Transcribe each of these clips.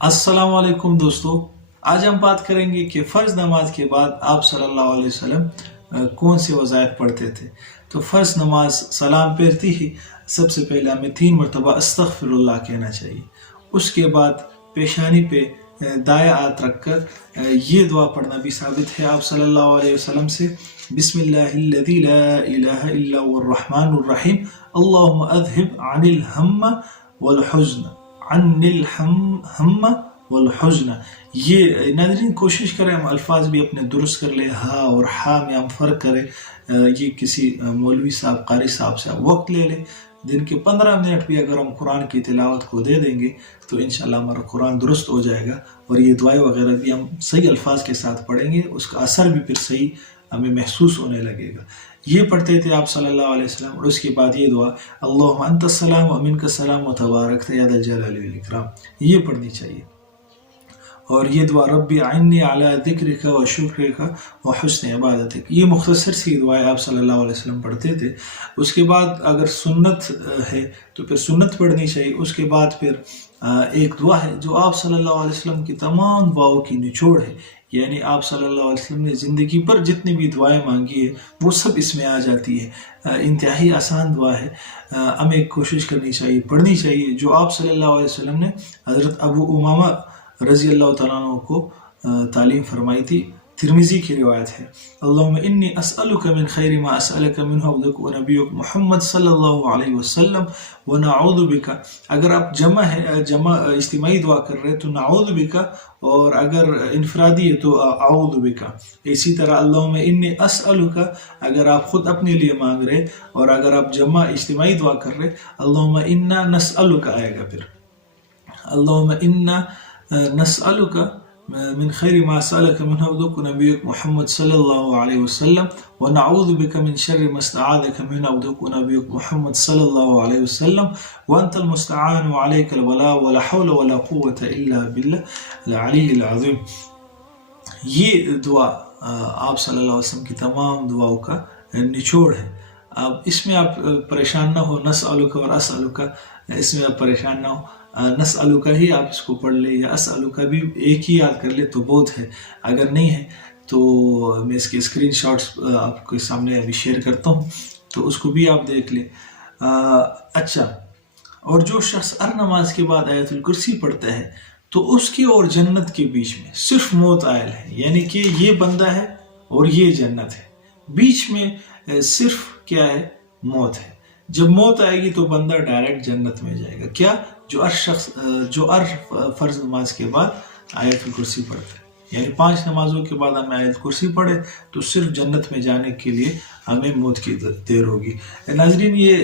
अस्सलाम वालेकुम दोस्तों। आज हम बात करेंगे कि फ़र्ज़ नमाज के बाद आप सल्लल्लाहु अलैहि वसल्लम कौन से वज़ाइफ पढ़ते थे। तो फ़र्ज़ नमाज सलाम फेरती ही सबसे पहले हमें 3 मरतबा अस्तग़फ़िरुल्लाह कहना चाहिए। उसके बाद पेशानी पे दाया हाथ रखकर ये दुआ पढ़ना भी साबित है आप सल्लल्लाहु अलैहि वसल्लम से, बिस्मिल्लाहिल्लज़ी ला इलाहा इल्ला हुवल रहमानुर रहीम, अल्लाहुम्मा अज़हिब अनिल हम्म वल हुज़्न अनिल हम्म वल हुज़्न। ये नाज़रीन कोशिश करें हम अल्फाज भी अपने दुरुस्त कर ले, हा और हा में हम फ़र्क करें। ये किसी मौलवी साहब कारी साहब से आप वक्त ले लें, दिन के 15 मिनट भी अगर हम कुरान की तिलावत को दे देंगे तो इंशाल्लाह हमारा कुरान दुरुस्त हो जाएगा और ये दुआएं वगैरह भी हम सही अल्फाज के साथ पढ़ेंगे, उसका असर भी फिर सही हमें महसूस होने लगेगा। ये पढ़ते थे आप सल्लल्लाहु अलैहि वसल्लम। और उसके बाद ये दुआ अल्लाहुम्मा अंतस्सलाम व मिनकस्सलाम व तबारकत या ज़ल जलाली वल इकराम, ये पढ़नी चाहिए। और ये दुआ रब्बी अइन्नी अला ज़िक्रिका व शुक्रिका व हुस्न इबादतिक, ये मुख्तसर सी दुआएं आप सल्लल्लाहु अलैहि वसल्लम पढ़ते थे। उसके बाद अगर सुन्नत है तो फिर सुन्नत पढ़नी चाहिए। उसके बाद फिर एक दुआ है जो आप सल्लल्लाहु अलैहि वसल्लम की तमाम दुआओं की निचोड़ है, यानी आप सल्लल्लाहु अलैहि वसल्लम ने ज़िंदगी पर जितनी भी दुआएं मांगी है वो सब इसमें आ जाती है। इंतहाई आसान दुआ है, हमें कोशिश करनी चाहिए, पढ़नी चाहिए, जो आप सल्लल्लाहु अलैहि वसल्लम ने हज़रत अबू उमामा रज़ी अल्लाह तआला अन्हु को तालीम फरमाई थी। तिर्मिज़ी की रिवायत है, अल्लाहुम्मा इन्नी अस्अलुका मिन खैरि मा अस्अलुका मिन्हु अब्दुक व नबियुक मुहम्मद सल्लल्लाहु अलैहि वसल्लम व नऊज़ु बिका। अगर आप जमा इज्तिमाई दुआ कर रहे हैं तो नऊज़ु बिका, और अगर इनफरादी है तो अऊज़ु बिका। इसी तरह अल्लाहुम्मा इन्नी अस्अलुका अगर आप खुद अपने लिए मांग रहे, और अगर आप जमा इज्तिमाई दुआ कर रहे अल्लाहुम्मा इन्ना नस्अलुका आएगा। फिर अल्लाहुम्मा इन्ना नस्अलुका मिन खैरि मा सअलका मिन्हु अब्दुक नबियुक मुहम्मद सल्लल्लाहु अलैहि वसल्लम व नऊज़ु बिका मिन शर्रि मा इस्तआज़का मिन्हु अब्दुक नबियुक मुहम्मद सल्लल्लाहु अलैहि वसल्लम व अंतल मुस्तआन व अलैकल बला व ला हौला व ला कुव्वता इल्ला बिल्लाहिल अलिय्यिल अज़ीम। ये दुआ आप सल्लल्लाहु अलैहि वसल्लम की तमाम दुआओं का निचोड़ है। अब इसमें आप परेशान ना हो, नस्अलुका और असअलुका इसमें आप परेशान ना हो। नस्अलुका ही आप इसको पढ़ ले या असअलुका भी एक ही याद कर ले तो बहुत है। अगर नहीं है तो मैं इसके स्क्रीनशॉट्स आपके सामने अभी शेयर करता हूँ, तो उसको भी आप देख ले। अच्छा, और जो शख्स हर नमाज के बाद आयतुल कुर्सी पढ़ता है तो उसकी और जन्नत के बीच में सिर्फ मौत आयल है, यानी कि ये बंदा है और ये जन्नत है, बीच में सिर्फ क्या है, मौत है। जब मौत आएगी तो बंदा डायरेक्ट जन्नत में जाएगा। क्या? जो हर फर्ज नमाज के बाद आयतुल कुर्सी पढ़ता है, यानी 5 नमाजों के बाद हमें आयतुल कुर्सी पढ़े तो सिर्फ जन्नत में जाने के लिए हमें मौत की देर होगी। नाज़रीन, ये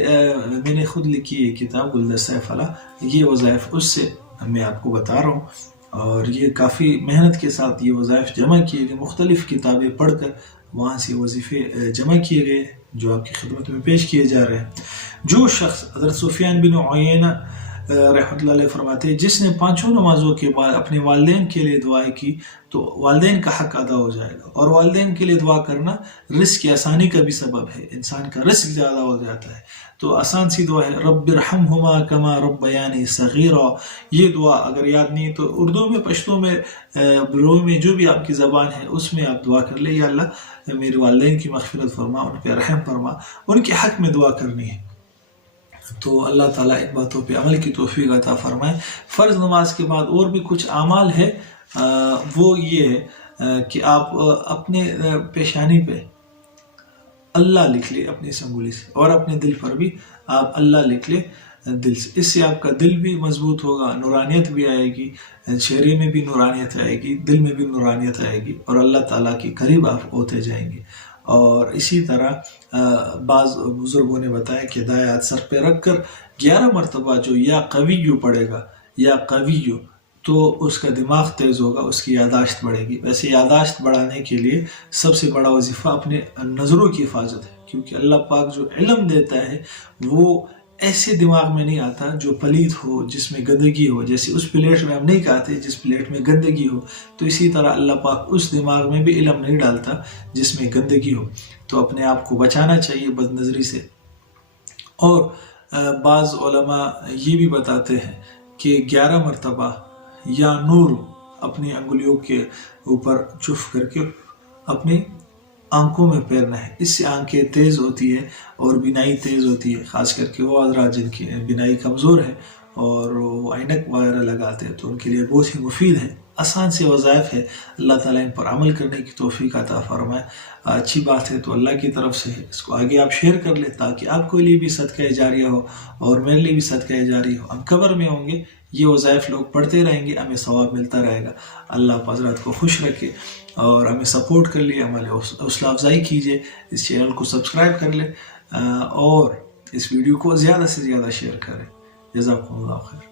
मैंने खुद लिखी है किताब गुलदस्ता फलाह, ये वज़ाइफ उससे मैं आपको बता रहा हूँ, और ये काफ़ी मेहनत के साथ ये वज़ाइफ जमा किए गए, मुख्तलिफ़ किताबें पढ़कर वहाँ से वजीफ़े जमा किए गए जो आपकी खिदमत में पेश किए जा रहे हैं। जो शख्स हज़रत सुफियान बिन उयैना रहमतुल्लाह अलैह फरमाते हैं, जिसने 5 नमाजों के बाद अपने वालिदैन के लिए दुआएं की तो वालिदैन का हक अदा हो जाएगा। और वालिदैन के लिए दुआ करना रिस्क की आसानी का भी सबब है, इंसान का रिस्क ज़्यादा हो जाता है। तो आसान सी दुआ है, रब्बिरहमहुमा कमा रब्बयानी सगीरा। ये दुआ अगर याद नहीं तो उर्दू में, पश्तो में, ब्लू में, जो भी आपकी ज़बान है उसमें आप दुआ कर ले, या अल्लाह मेरे वालिदैन की मग़फ़िरत फरमा, उन पर रहम फरमा, उनके हक़ में दुआ करनी है। तो अल्लाह ताला इन बातों पे अमल की तौफीक अता फरमाए। फ़र्ज़ नमाज के बाद और भी कुछ आमाल है, वो ये है कि आप अपने पेशानी पे अल्लाह लिख ले अपनी संगुली से, और अपने दिल पर भी आप अल्लाह लिख ले दिल से। इससे आपका दिल भी मजबूत होगा, नूरानियत भी आएगी, चेहरे में भी नूरानियत आएगी, दिल में भी नूरानियत आएगी, और अल्लाह ताला के करीब आप होते जाएंगे। और इसी तरह बाज़ बुज़ुर्गों ने बताया कि दाएं हाथ सर पे रख कर 11 मरतबा जो या कविय्यु पढ़ेगा, या कविय्यु, तो उसका दिमाग तेज़ होगा, उसकी यादाश्त बढ़ेगी। वैसे यादाश्त बढ़ाने के लिए सबसे बड़ा वजीफ़ा अपने नज़रों की हिफाजत है, क्योंकि अल्लाह पाक जो इल्म देता है वो ऐसे दिमाग में नहीं आता जो पलीद हो, जिसमें गंदगी हो। जैसे उस प्लेट में हम नहीं खाते जिस प्लेट में गंदगी हो, तो इसी तरह अल्लाह पाक उस दिमाग में भी इल्म नहीं डालता जिसमें गंदगी हो। तो अपने आप को बचाना चाहिए बदनज़री से। और बाज़ उलमा ये भी बताते हैं कि 11 मरतबा یا نور اپنی انگلیوں کے اوپر چف کر کے اپنی آنکھوں میں پھیرنا ہے. اس سے آنکھیں تیز ہوتی ہے اور بینائی تیز ہوتی ہے. خاص کر کے وہ حضرات جن کی بینائی کمزور ہے اور وہ اینک وغیرہ لگاتے ہیں تو ان کے لیے بہت ہی مفید ہے. آسان سے وظائف ہے. اللہ تعالیٰ ان پر عمل کرنے کی توفیق عطا فرمائے. اچھی بات ہے تو اللہ کی طرف سے ہے. اس کو آگے آپ شیئر کر لیں تاکہ آپ کے لیے بھی صدقہ جاریہ ہو اور میرے لیے بھی صدقہ جاریہ ہو. ہم قبر میں ہوں گے یہ وظائف لوگ پڑھتے رہیں گے, ہمیں ثواب ملتا رہے گا. اللہ آپ حضرات کو خوش رکھے اور ہمیں سپورٹ کر لیے, ہمارے حوصلہ افزائی کیجیے. اس چینل کو سبسکرائب کر لیں اور اس ویڈیو کو زیادہ سے زیادہ شیئر کریں. جزاکم اللہ خیر.